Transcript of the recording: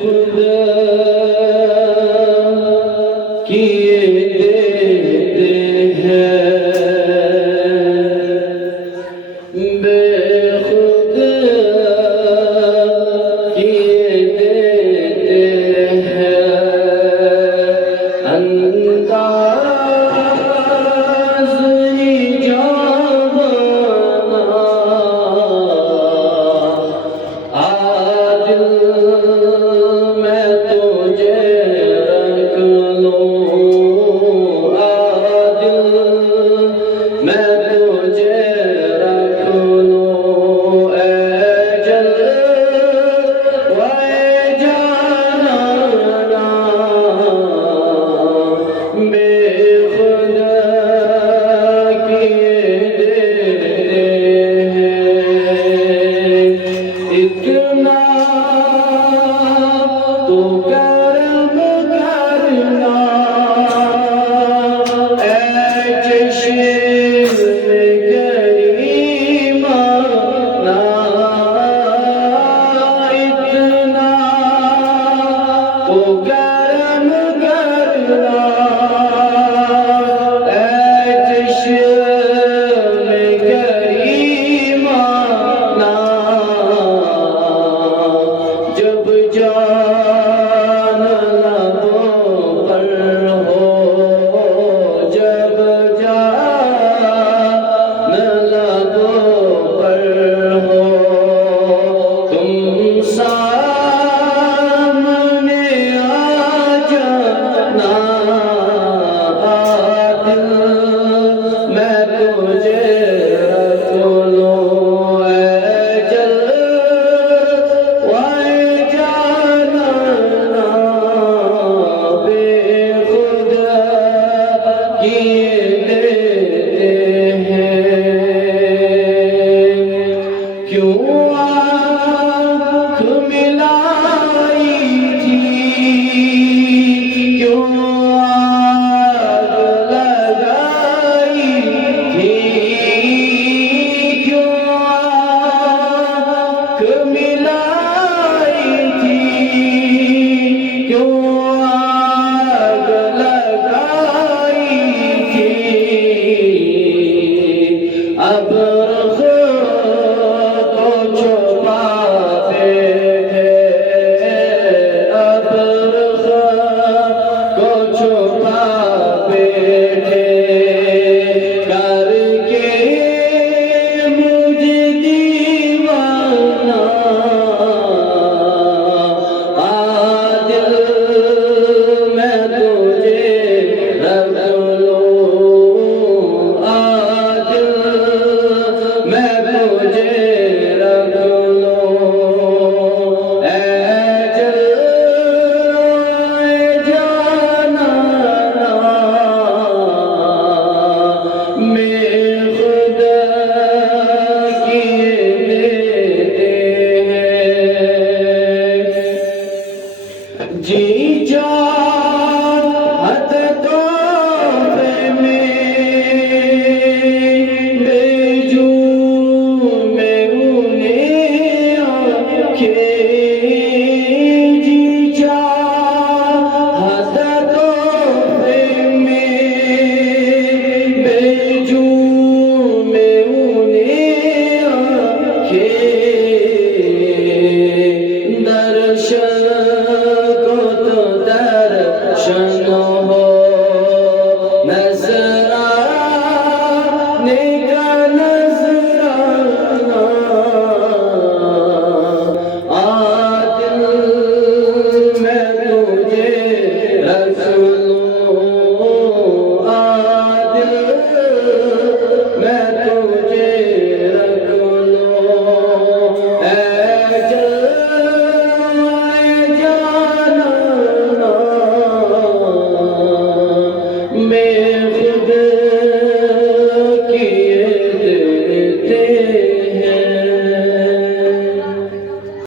खुदा किए देते हैं बेखुदा किए देते हैं अंदाज़ ही जावाना आदिल मैं तुझे रख लूं आदिल मैं तुझे रख लूं ऐ जलवाए जाना बेखुदा किए देते हैं इतना तो करम करना ऐ चश्मे करीमा ना इतना तो करम करना ऐ चश्मे करीमा ना जब जान लबों पर हो जब जान लबों पर हो तुम सामने आ जाना आदिल मैं तुझे रख लूं ऐ जलवाए जाना बेखुदा किए देते हैं क्यों आँख मिलाई थी क्यों आग लगाई थी क्यों आँख मिलाई थी क्यों आग लगाई थी अब को छुपाते थे अब को छुपाते थे करके मुझे दीवाना आदिल मैं तुझे रख लूं आदिल मैं तुझे रख लूं ऐ जलवाए जाना मैं खुदा किए देते हैं जी चाहत तोहफे में बेजू में उन्हें आंखें जी चाहत तोहफे में बेजू में उन्हें आंखें दर्शन को तो दर्शन